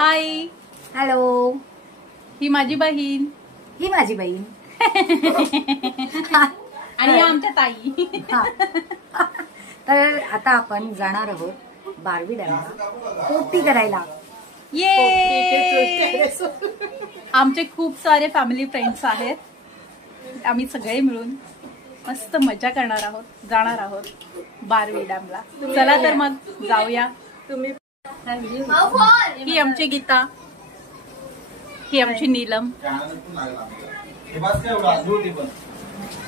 हाय. Hello. ही माझी बहीण. ही माझी बहीण. आणि आमच्या ताई. तर आता आपण जाणार आहोत बारवी डॅमला पोपटी करायला. ये. आमचे खूप सारे फॅमिली फ्रेंड्स आहेत. आम्ही सगळे मिळून मस्त मजा करणार आहोत. जाणार आहोत बारवी डॅमला. चला तर मग जाऊया. तुम्ही ही आमची गीता, ही आमची नीलम,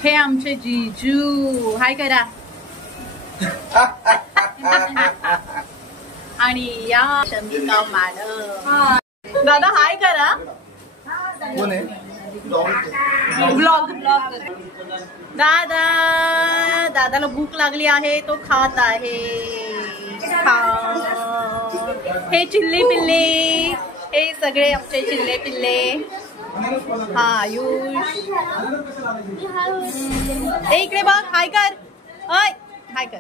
हे आमचे जीजू. हाय करा. आणि या शमिका मॅडम. दादा हाय करा. ब्लॉग दादाला भूक लागली आहे, तो खात आहे. हे चिल्ले पिल्ले, हे सगळे आमचे चिल्ले पिल्ले. हा आयुष. इकडे बघ. हाय कर. हाय कर.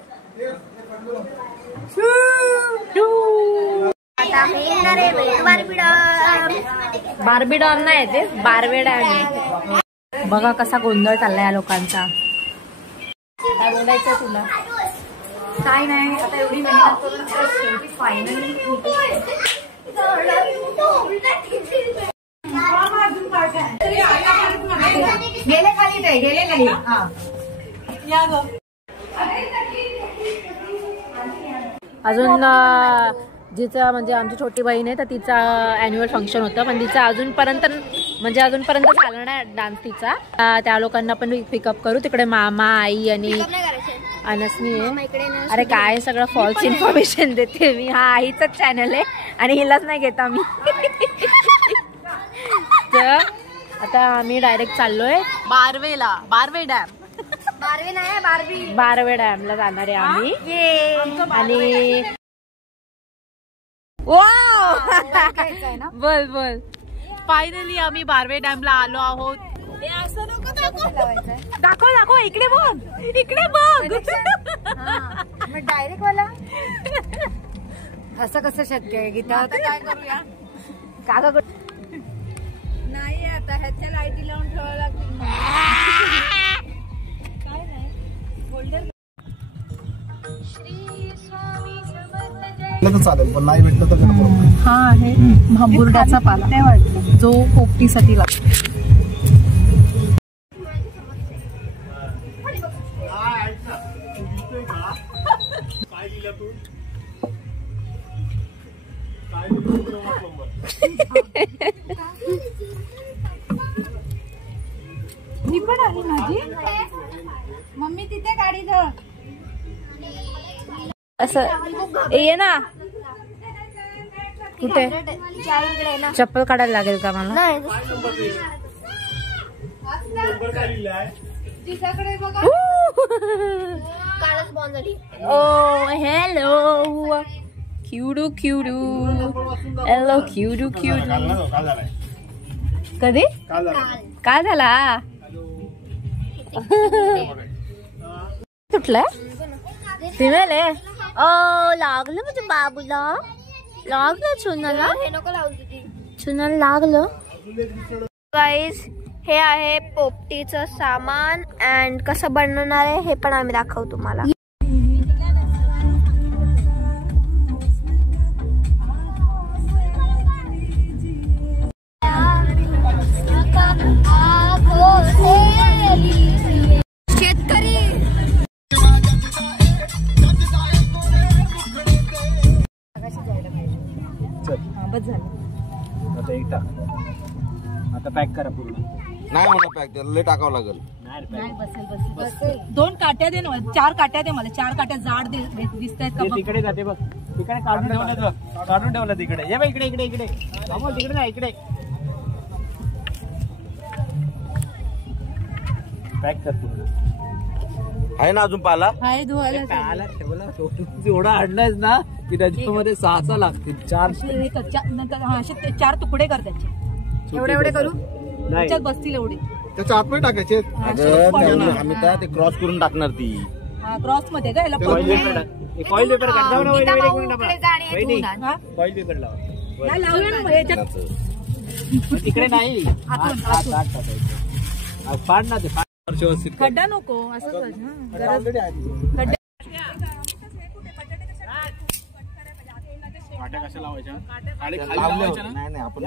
बारबी डॉल नाही ते बारवे डॅम. बघा कसा गोंधळ चाललाय या लोकांचा. काय बोलायचं तुला? काय नाही. आता एवढी मेहनत करून शेवटी फायनली गेले खाली. ते गेले खाली. हा या ग. अजून जिचा म्हणजे आमची छोटी बहीण आहे तर तिचा अॅन्युअल फंक्शन होतं, पण तिचा अजूनपर्यंत झाला नाही डान्स तिचा. त्या लोकांना पण पिकअप करू. तिकडे मामा, आई आणि अनसमी आहे. अरे काय सगळं फॉल्स इन्फॉर्मेशन देते मी. हा आईचाच चॅनल आहे आणि हिलाच नाही घेता मी. तर आता आम्ही डायरेक्ट चाललोय बारवेला. बारवे डॅम. बारवे नाही, बारवे डॅमला जाणार आहे आम्ही. आणि बोल. फायनली आम्ही बारवे डॅमला आलो आहोत. दाखव. इकडे बघ. डायरेक्ट वाला. असं कसं शक्य आहे गीता? आता काय करूया? काका नाही आता ह्याच्या लाईटी लावून ठेवावं लागतील. काय नाही गोल्डन. चालेल पण नाही भेटलं तर हा आहे भांबुर्ड्याचा पाला जो पोपटीसाठी लागतो. मी पण आली माझी मम्मी तिथे गाडी जवळ. असं ये ना. कुठे चप्पल काढायला लागेल का मला? ओ हॅलो क्यूडू. हॅलो क्यूडू. कधी काय झाला? तुटलं फिमेल आहे. लागलं म्हणजे बाबूला लागलं. चुनाला लागलं. गाईज हे आहे पोपटीचं सामान अँड कसं बनवणार आहे हे पण आम्ही दाखवू तुम्हाला. शेतकरी बस झालं. आता एक टाक. आता पॅक करा पूर्ण. नाही मला पॅक त्याला लय टाकावं लागेल. बसेल. 2 काट्या दे ना. 4 काट्या दे मला. 4 काट्या जाड दिसत आहेत का? तिकडे जाते बघ. तिकडे काढून ठेवलं तिकडे. ये बघ इकडे. थांबव तिकडे नाही इकडे. पॅक कर पूर्ण. आहे ना अजून पाला? हाय धुवायला. पाला ठेवला एवढा आणलायच ना की त्याच्यामध्ये 6 लागतील. 4 तुकडे कर त्याचे. एवढे करू त्याच्यात बसतील एवढे. त्याच्या आतमध्ये टाकायचे. आम्ही त्या ते क्रॉस करून टाकणार ती. क्रॉस मध्ये का? फॉइल पेपर काढ. फॉइल पेपर लावा. तिकडे नाही पाड ना ते खड्डा नको असंच कशा लावायच्या नाही आपण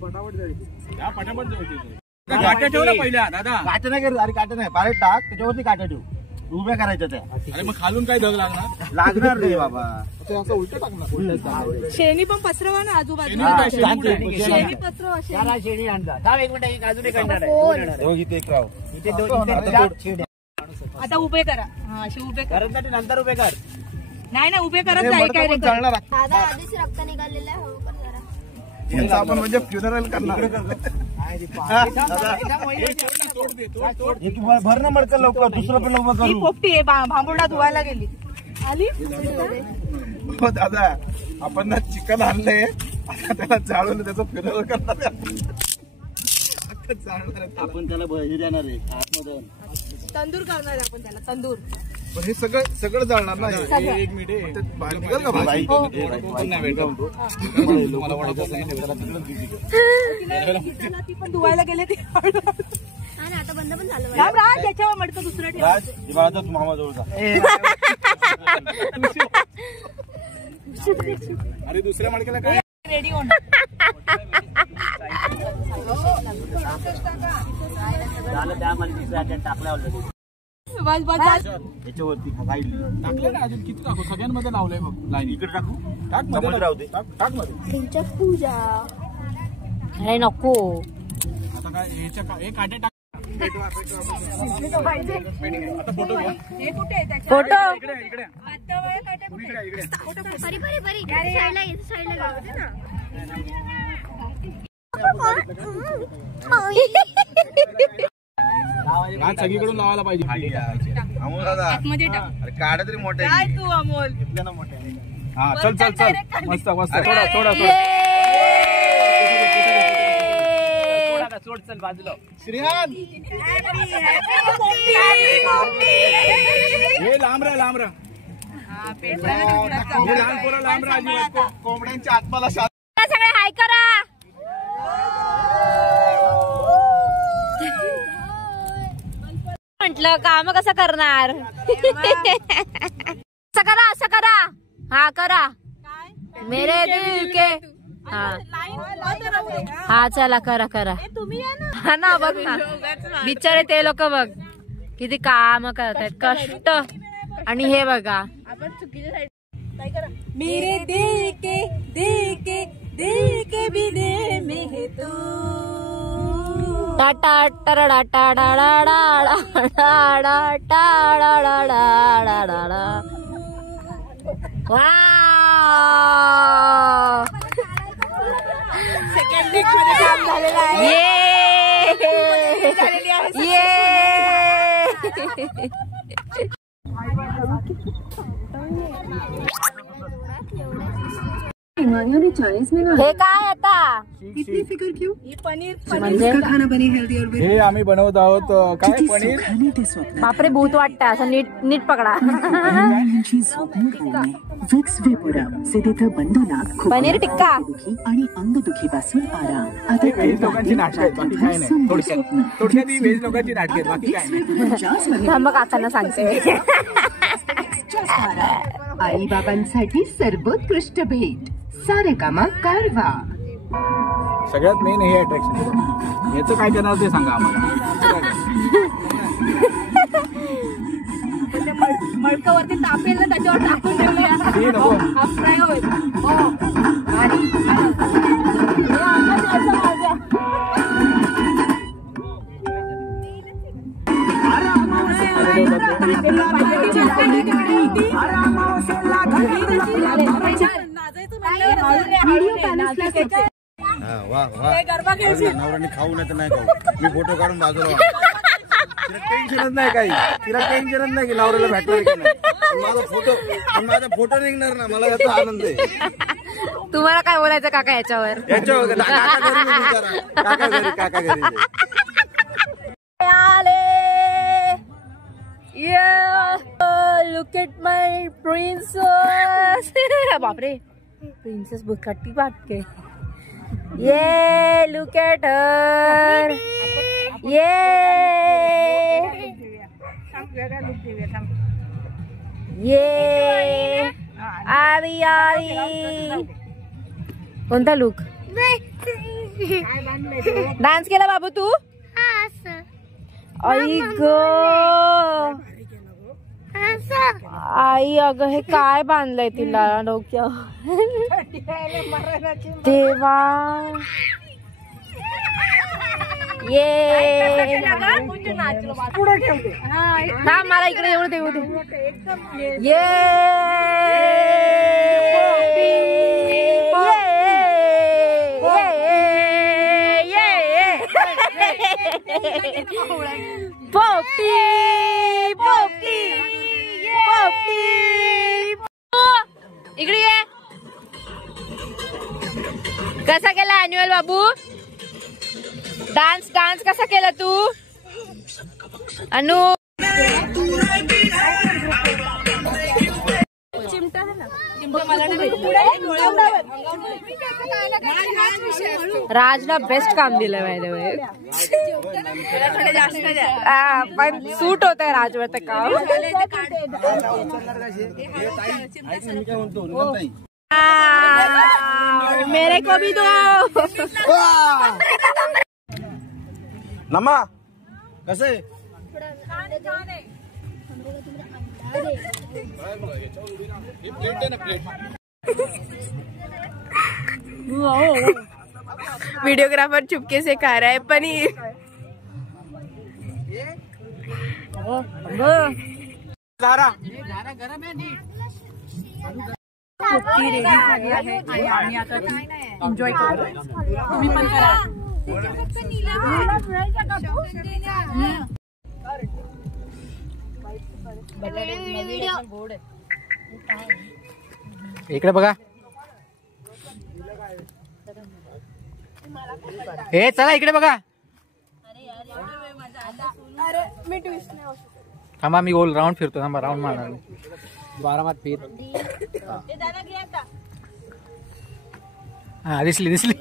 पटापट काट्या ठेव ना पहिल्या दादा. काटे नाही करत. अरे काटे नाही पाण्यात टाक त्याच्यावरती काट्या ठेव. उभ्या करायच्या त्या. अरे मग खालून काय धग लागणार लागणार रे बाबा. शेणी पण पसरवा ना आजूबाजूला. शेणी पसरवा. शेणी आणता. थांब एक मिनिट अजून एक आणणार आहे. इथे एक राव. इथे दोन आता उभे करा. हा असे उभे करा. करत नंतर उभे कर. नाही ना उभे करत जाईल काय रे. दादा आधीच रक्त निघालेलं आहे. हळू कर जरा. आपण म्हणजे फ्युनरल करणार. भर ना मडकं लवकर. दुसरं पण लवकर ही करू. पोपटी आहे भांबुर्डा धुवायला गेली. आली हो दादा आपण ना चिकन आणलंय. आता त्याला जाळून त्याचं फ्युनरल करणार. आपण त्याला हे देणार आहे आतमध्ये. तंदूर करणार आपण त्याला. तंदूर पण हे सगळं जाळणार ना. एक मिनिट निघाल का भाई. ती पण धुवायला गेले ती. आणि आता बंद पण झालं. त्याच्यावर मडकं दुसरं ठेवा. मामा जवळचा. अरे दुसऱ्या मडक्याला काय रेडी होणार. त्या मडकीचं टाकल्या ऑलरेडी. याच्यावरती टाकले ना अजून किती टाकू. सगळ्यांमध्ये लावलंय बघ लाईन. इकडे टाकू. टाक मध्ये राहू दे. टाक मध्ये. त्यांच्या पूजा. अरे नको. आता काय हे काटे टाक. आता फोटो घ्या. फोटो परी परी परी साईडला ये. साईडला गावते ना. आज सगळीकडून लावायला पाहिजे. अमोल दादा अरे काढा तरी मोठे. तू अमोल. हा चल चल चल मस्त मस्त. थोडा सोड चल बाजूला. श्रीहान हे लांब राहा लांब राहा. हे लहान पोरं लांब राहा. कोंबड्यांच्या आत्माला सगळे हाय करा. म्हटलं काम कसं करणार. असं करा असं करा. हा करा. मेरे दिल के. हा चला करा करा. हा ना बघ ना बिचारे ते लोक बघ किती काम करतायत. कष्ट. आणि हे बघा मेरे दिल के बिने में है तू. टाटा टरडा टाडा डाडा डाडा टाडा डाडा. वाव. सेकंड वीक मध्ये काम झालेलं आहे. हे काय आता इतनी फिकर क्यों? पनीर म्हणजे खाना बने हेल्दी और हे आम्ही बनवत आहोत काय पनीर. बापरे भूत वाटतं. असं नीट नीट पकडा. विक्स वेपोरम से देतं बंद नाक, खोकला, पनीर टिक्का आणि अंगदुखीपासून आराम. आता व्हेज लोकांची नाटक आहेत बाकी काय नाही. थोडक्यात ही व्हेज लोकांची नाटक आहेत बाकी काय नाही. थांब काकांना सांगते. आई बाबांसाठी सर्वोत्कृष्ट भेट सारेगामा कारवा. सगळ्यात मेन हे अट्रॅक्शन. याचं काय करणार ते सांगा आम्हाला. मडकावरती तापेल ना त्याच्यावर टाकून ठेवूया. फ्राय होईल. नवऱ्याने खाऊ नाही तर नाही खाऊ. मी फोटो काढून बाजूला. तिला टेन्शनच नाही काही. तिला टेन्शनच नाही की नवऱ्याला भेटणार की नाही. माझा फोटो निघणार ना. मला याचा आनंद आहे. तुम्हाला काय बोलायचं काका याच्यावर. काका घरी लुक एट माय प्रिन्सेस. बापरे प्रिंसेस बुकाटी बात के ये लुक एट हर ये आरी आरी कोणता लुक डान्स केला बाबू तू आई ग आई अगं हे काय बांधलंय तिला डोक्यावर देवा ये हा मला इकडे एवढं देऊ दे ये पोपटी पोपटी इकडे ये कसा केला ॲन्युअल बाबू डान्स डान्स कसा केला तू अनु राजला बेस्ट काम दिलं माहिती पण सूट होत आहे राजवर ते काम मेरे को भी दो नमा कसे वीडियोग्राफर चुपके से खा रहा है पनीर ती रेडी झाली आहे आणि आम्ही आता ती एन्जॉय करतोय तुम्ही पण करा इकडे बघा हे चला इकडे बघा थांबा मी गोल राऊंड फिरतो थांबा राऊंड मारणार बारामात फिर हा दिसली दिसली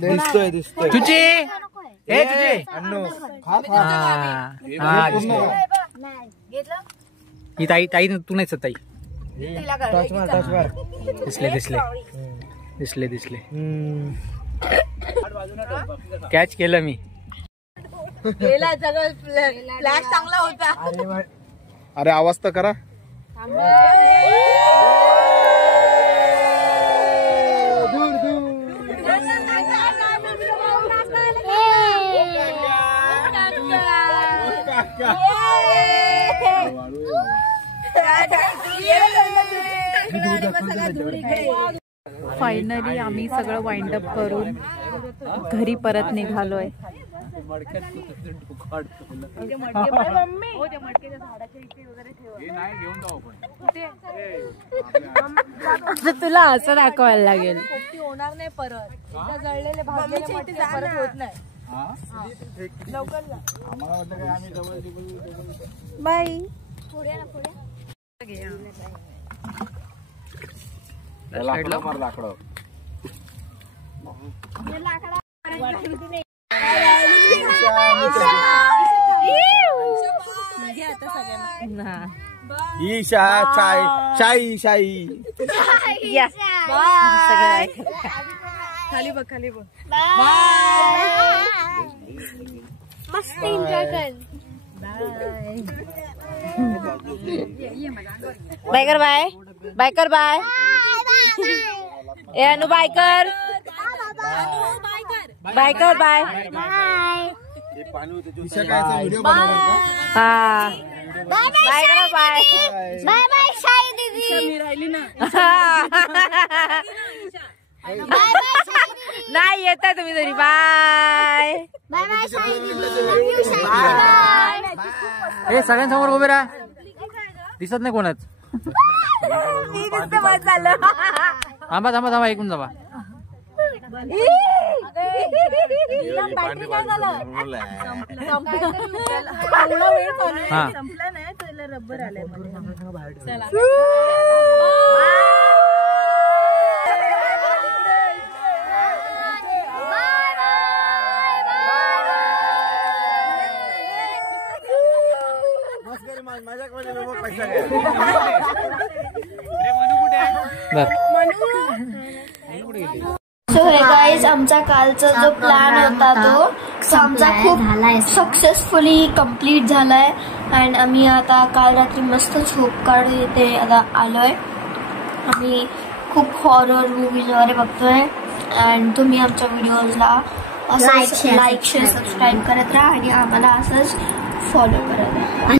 दिसतोय दिसतोय तुझे हे तुझे हा ही ताई ताई तू नाही ताई दिसले दिसले दिसले दिसले कॅच केलं मी फ्लॅश चांगला होता अरे आवाज तर करा फायनली आम्ही सगळं वाइंड अप करून घरी परत निघालोय तुला असं दाखवायला लागेल होणार नाही परत जळलेले भाजलेले परत होत नाही बाय पुढे ना पुढे लाकडं ईशा चाय शाई शाई खाली बघ खाली बघ मस्त एन्जॉय कर बाय कर बाय बाय कर बाय ए अनु बाय कर बाय कर बाय हा बाय करा बाय बाय बाय शाई दीदी राहिली ना नाही येता तुम्ही तरी बाय बाय बाय शाई हे सगळ्यांसमोर उभे राहा दिसत नाही कोणाच थांबा थांबा थांबा ऐकून जावा बॅटरी काय झालं एवढा वेळ चालू आहे. हा. संपला नाही त्याला रबर आलाय चला माझ्याकडे पैसा घ्या. सो हे गाईज आमचा कालचा जो प्लॅन होता तो आमचा खूप सक्सेसफुली कम्प्लीट झालाय. अँड आम्ही आता काल रात्री मस्त झोपकाळ इथे आता आलोय. आम्ही खूप हॉरर मूवीज वगैरे बघतोय. अँड तुम्ही आमच्या व्हिडिओजला असंच लाईक शेअर सबस्क्राईब करत राहा आणि आम्हाला असंच फॉलो करत राहा.